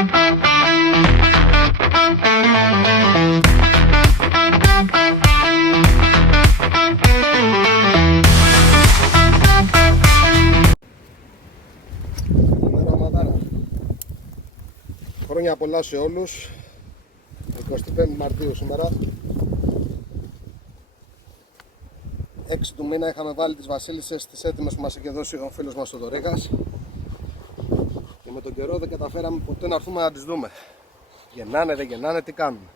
Χρόνια πολλά σε όλους. 25 Μαρτίου σήμερα. 6 του μήνα είχαμε βάλει τις βασίλισσες στις έτοιμες που μας είχε δώσει ο φίλος μας ο Δωρέγας. Και με τον καιρό δεν καταφέραμε ποτέ να έρθουμε να τις δούμε. Γεννάνε, δεν γεννάνε, τι κάνουν.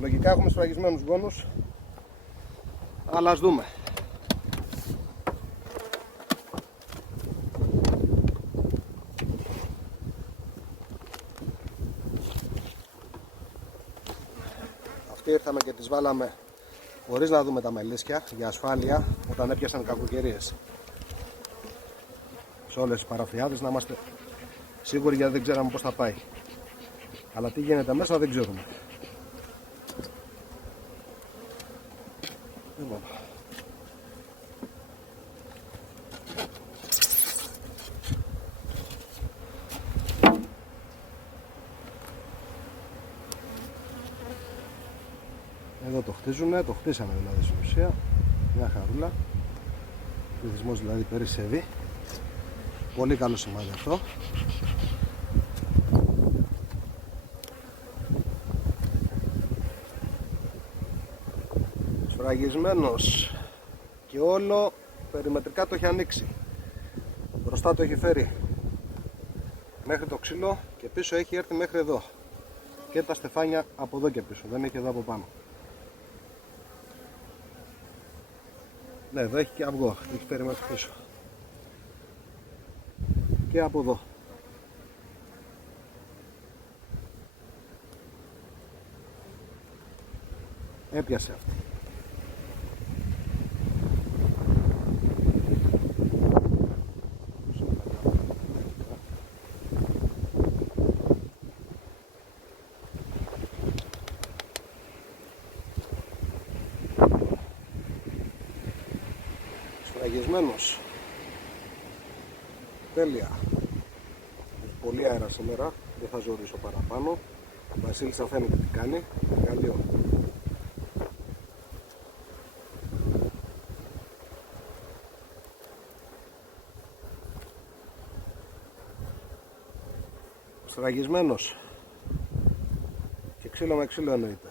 Λογικά έχουμε σφραγισμένους γόνους. Αλλά ας δούμε. Αυτή ήρθαμε και τις βάλαμε χωρίς να δούμε τα μελίσια για ασφάλεια όταν έπιασαν κακοκαιρίες. Σε όλες τις παραφιάδες να είμαστε σίγουροι, γιατί δεν ξέραμε πώς θα πάει. Αλλά τι γίνεται μέσα δεν ξέρουμε. Λοιπόν. Εδώ το χτίζουνε, το χτίσαμε δηλαδή στην ουσία. Μια χαρούλα. Ο πληθυσμός δηλαδή περισσεύει. Πολύ καλό σημάδι αυτό. Σφραγισμένος και όλο περιμετρικά το έχει ανοίξει. Μπροστά το έχει φέρει μέχρι το ξύλο και πίσω έχει έρθει μέχρι εδώ. Και τα στεφάνια από εδώ και πίσω, δεν έχει εδώ από πάνω. Ναι, εδώ έχει και αυγό, έχει φέρει μέχρι πίσω. Και από εδώ. Έπιασε αυτή. Σφραγισμένος. Τέλεια. Πολύ αέρα σήμερα, δεν θα ζωρίσω παραπάνω. Η βασίλισσα φαίνεται τι κάνει. Εργαλείο. Σφραγισμένος. Και ξύλο με ξύλο εννοείται.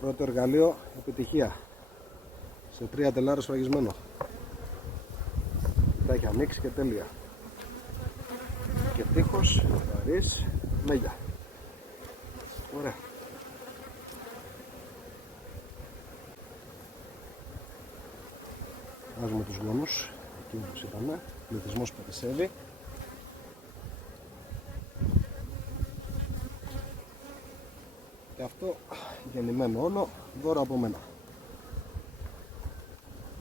Πρώτο εργαλείο, επιτυχία. Σε 3 τελάρες σφραγισμένο. Τα έχει ανοίξει και τέλεια. Και τείχος, βαρύς, μέγια. Ωραία. Βάζουμε τους γόνους, εκεί όπως είπαμε, ο πληθυσμός περισσεύει. Και αυτό γεννημένο όλο, δώρο από μένα.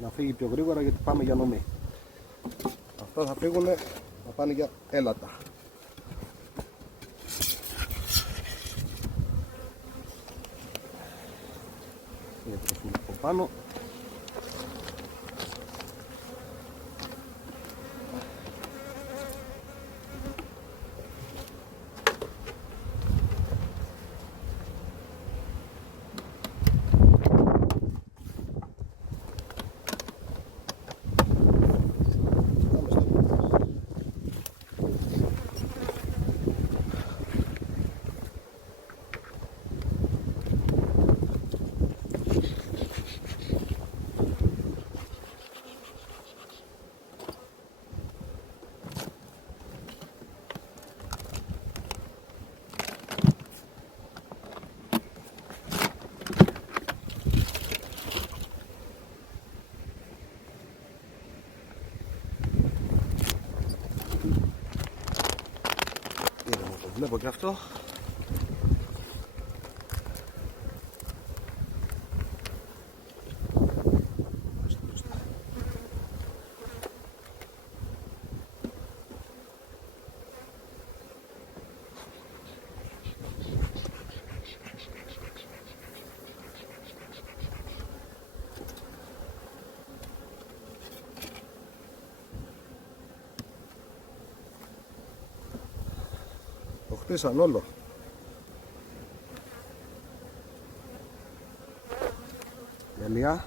Να φύγει πιο γρήγορα γιατί πάμε για νομή. Αυτά θα φύγουν, θα πάνε για έλατα. Για το φύλλο από πάνω. Βλέπω και αυτό. χτίσαν όλο. Τέλεια.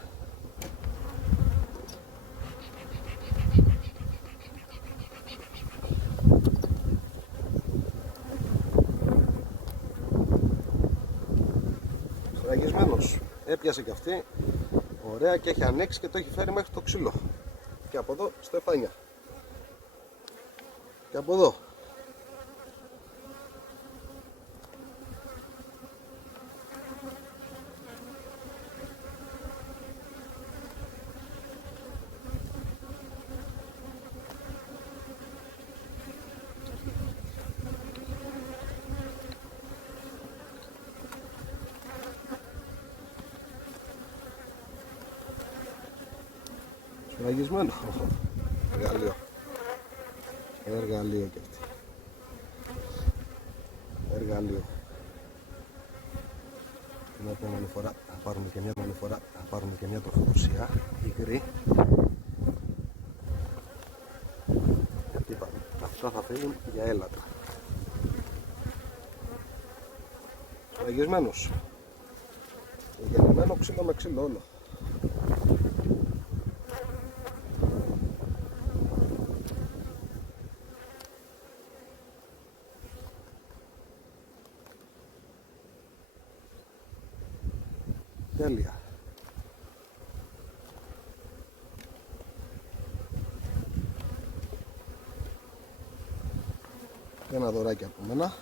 Σφραγισμένος. Έπιασε και αυτή. Ωραία, και έχει ανοίξει και το έχει φέρει μέχρι το ξύλο. Και από εδώ στο εφάνια. Και από εδώ. Σφραγισμένο. Εργαλείο. Εργαλείο και αυτή. Εργαλείο. Την επόμενη φορά θα πάρουμε και μια τροφοδοσία υγρή. Γιατί είπαμε, αυτά θα φύγουν για έλατα. Σφραγισμένος. Γεννημένο ξύλο με ξύλο όλο. Τέλεια. Και ένα δωράκι από μένα.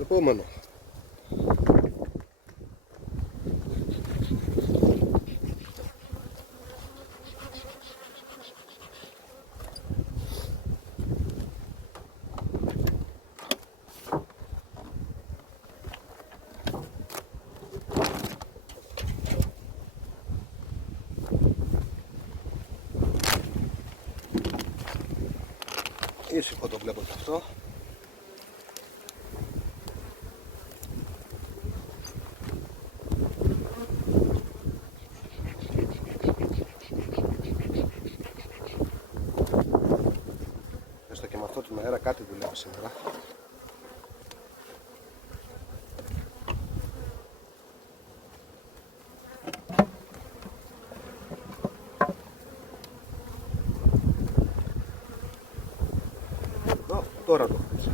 Επόμενο. Ήσυχο το βλέπω και αυτό. Έστω και με αυτό τον αέρα κάτι δουλεύει σήμερα. Εδώ, τώρα το χτίζει.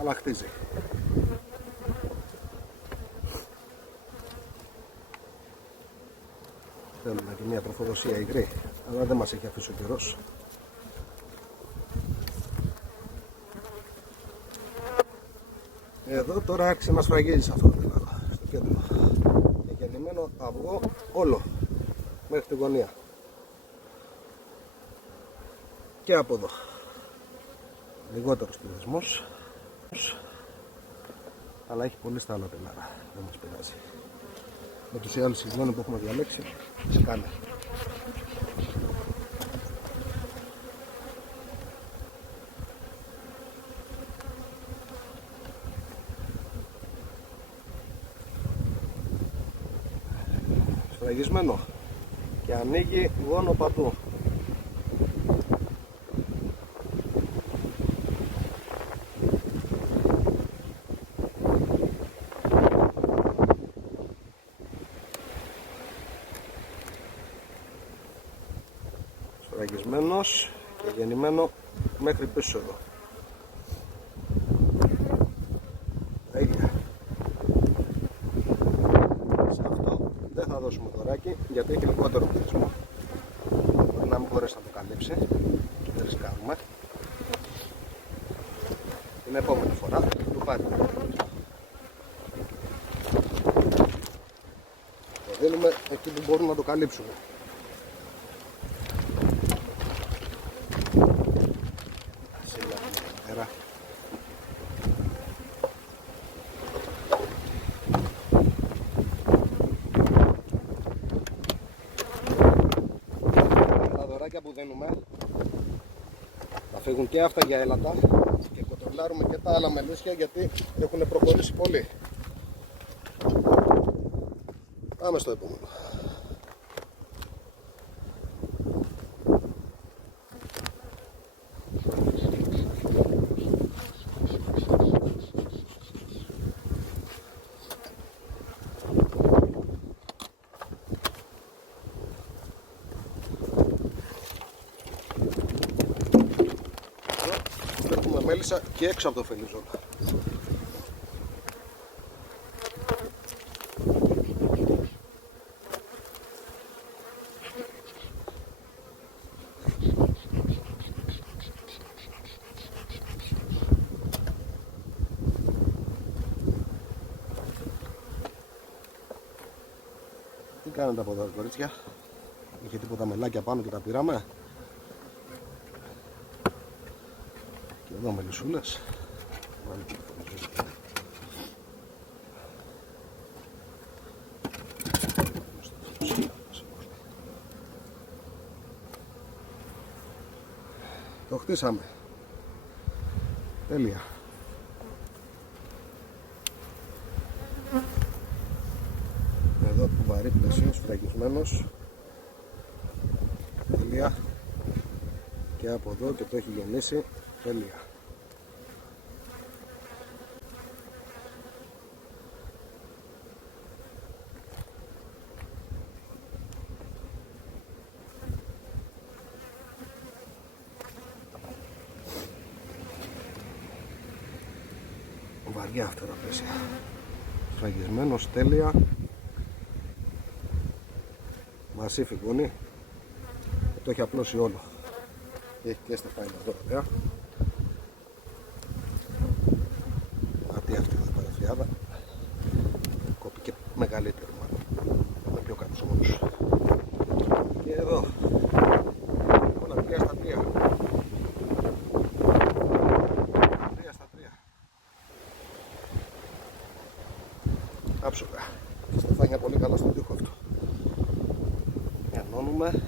Αλλά χτίζει. Θέλουμε και μια τροφοδοσία υγρή, αλλά δεν μας έχει αφήσει ο καιρός. Εδώ τώρα άρχισε να σφραγίζει σε αυτό το λάδο, στο κέντρο. Και γεννημένο αυγό όλο, μέχρι τη γωνία. Και από εδώ. Λιγότερος πληθυσμός, αλλά έχει πολύ στα άλλα τελάρα, δεν μας πειράζει. Ούτως ή άλλως συγγνώμη που έχουμε διαλέξει, σε κάνει. Σφραγισμένο και ανοίγει γόνο παντού. Σφραγισμένος και γεννημένο μέχρι πίσω εδώ. Τέλεια. Σε αυτό δεν θα δώσουμε δωράκι γιατί έχει λιγότερο πληθυσμό. ώρες θα το καλύψει. Δεν ρισκάρουμε. Την επόμενη φορά του πάρει. Το δίνουμε εκεί που μπορούμε να το καλύψουμε. Τα δωράκια που δίνουμε θα φύγουν και αυτά για έλατα και κοντρολάρουμε και τα άλλα μελίσια γιατί έχουν προχωρήσει πολύ. Πάμε στο επόμενο. Έχουμε μέλισσα και έξω από το φελιζόλ. Τι κάνετε από εδώ, κορίτσια? Είχε τίποτα μελάκια πάνω και τα πήραμε? Και εδώ μελισσούλες. Το χτίσαμε. Τέλεια. Εδώ βαρύ πλαίσιο, σφραγισμένος. Τέλεια. Και από εδώ και το έχει γεννήσει. Τέλεια. Βαριά αυτά τα πλαίσια. Σφραγισμένος, τέλεια. Μασί φυγούνι. Το έχει απλώσει όλο. Έχει και στεφάνια εδώ, ωραία. Αυτή εδώ παραφιάδα. Κόπη και μεγαλύτερο μάλλον. Με πιο κάτω μόνος. Και εδώ. Όλα 3 στα 3. 3 στα 3. Άψογα. Και στεφάνια πολύ καλά στον τοίχο αυτό. Ενώνουμε.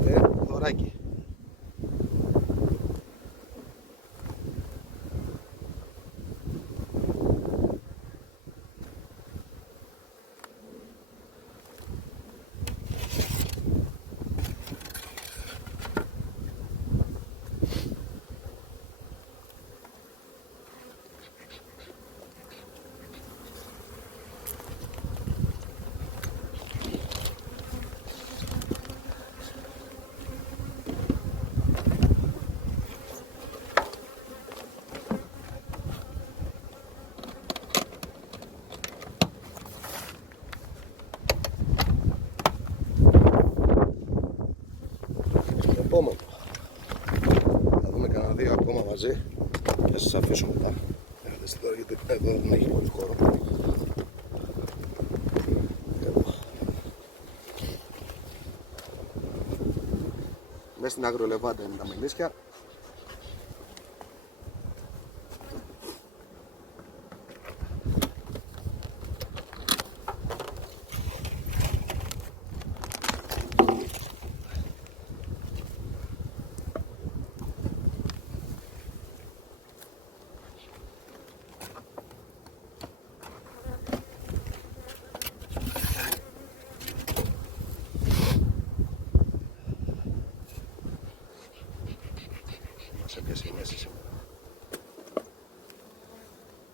Και δωράκι. Επόμενο. Θα δούμε κανένα 2 ακόμα μαζί και σας αφήσουμε μετά. Τώρα γιατί εδώ δεν έχει πολύ χώρο. Μέσα στην αγρολεβάντα είναι τα μελίσια.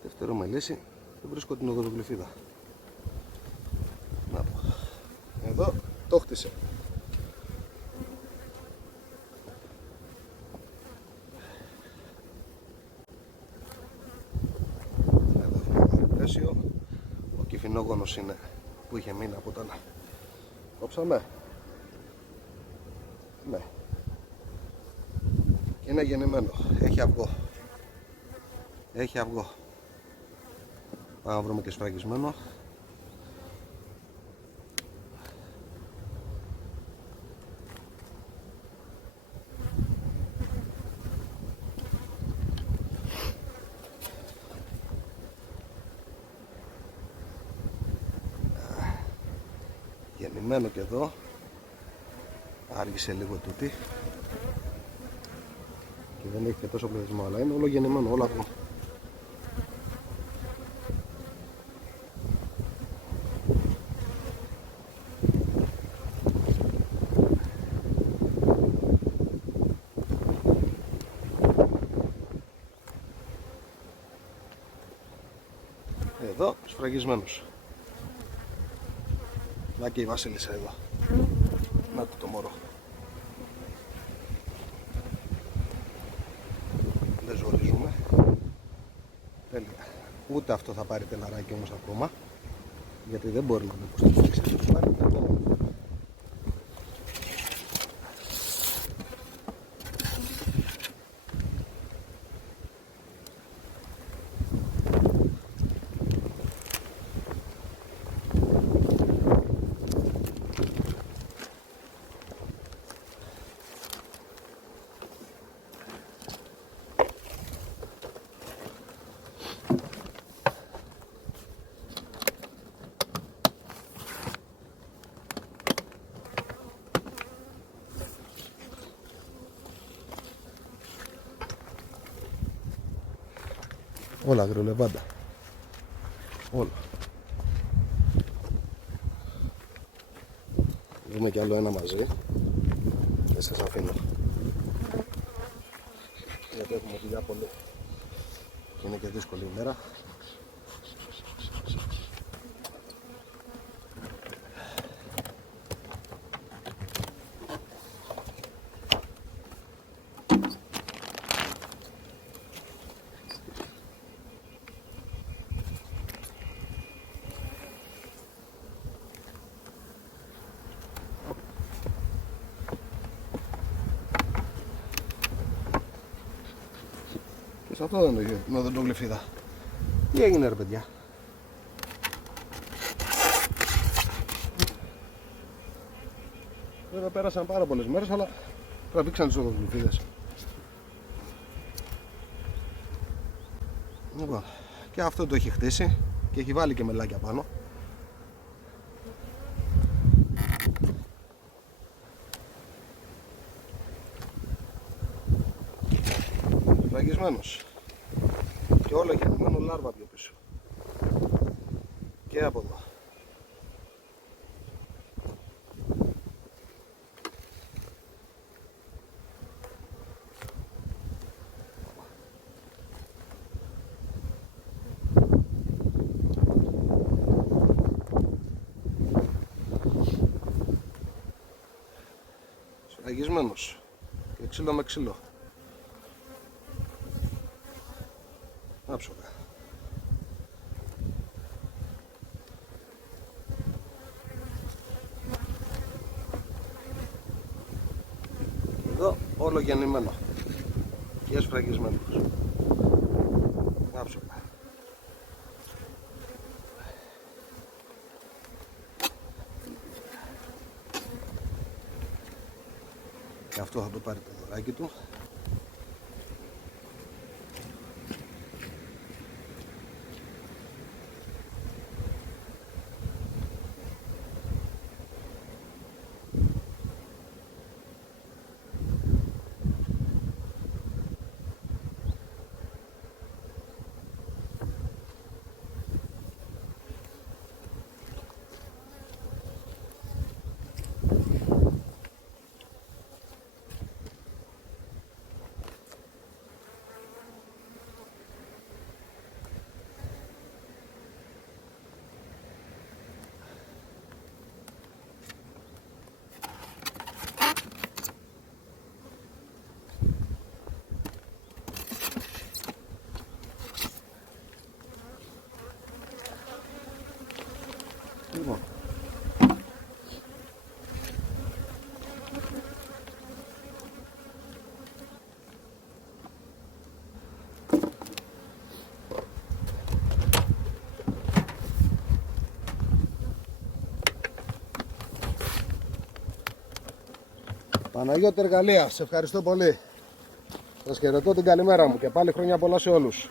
Δεύτερο μελίσι, δεν βρίσκω την οδογλυφίδα. Να πω. Εδώ το χτίσε. Εδώ έχουμε πάρει πλαίσιο. Ο κυφινόγονος είναι που είχε μείνει από όταν κόψαμε. Ναι. Και είναι γεννημένο. Έχει αυγό. Έχει αυγό. Πάμε να βρούμε και σφραγισμένο. Γεννημένο και εδώ. Άργησε λίγο τούτη και δεν έχει και τόσο πληθυσμό, αλλά είναι όλο γεννημένο, όλο αυγό. Εδώ σφραγισμένος. Να και η Βασίλισσα εδώ. Να το μωρό. Δεν ζορίζουμε. Τέλεια. Ούτε αυτό θα πάρει τελαράκι όμως ακόμα, γιατί δεν μπορεί να με υποστηρίξει. Θα πάρει ακόμα. Όλα αγριολεβάντα. Όλα. Δούμε κι άλλο ένα μαζί. Δεν σας αφήνω, γιατί έχουμε δουλειά πολύ και είναι και δύσκολη ημέρα. Σε αυτό δεν το γλυφίδα. Τι έγινε ρε παιδιά? Βέβαια πέρασαν πάρα πολλές μέρες, αλλά τραβήξαν τις οδογλυφίδες. Λοιπόν, και αυτό το έχει χτίσει και έχει βάλει και μελάκια πάνω. Σφραγισμένος. Και όλο γεννημένο λάρβα πιο πίσω. Και από εδώ. Σφραγισμένος. Και ξύλο με ξύλο. Άψογα. Εδώ όλο γεννημένο και σφραγισμένο. Άψογα. Και αυτό θα το πάρει το δωράκι του. Παναγιώτη Εργαλεία, σε ευχαριστώ πολύ. Σας χαιρετώ, την καλημέρα μου και πάλι χρόνια πολλά σε όλους.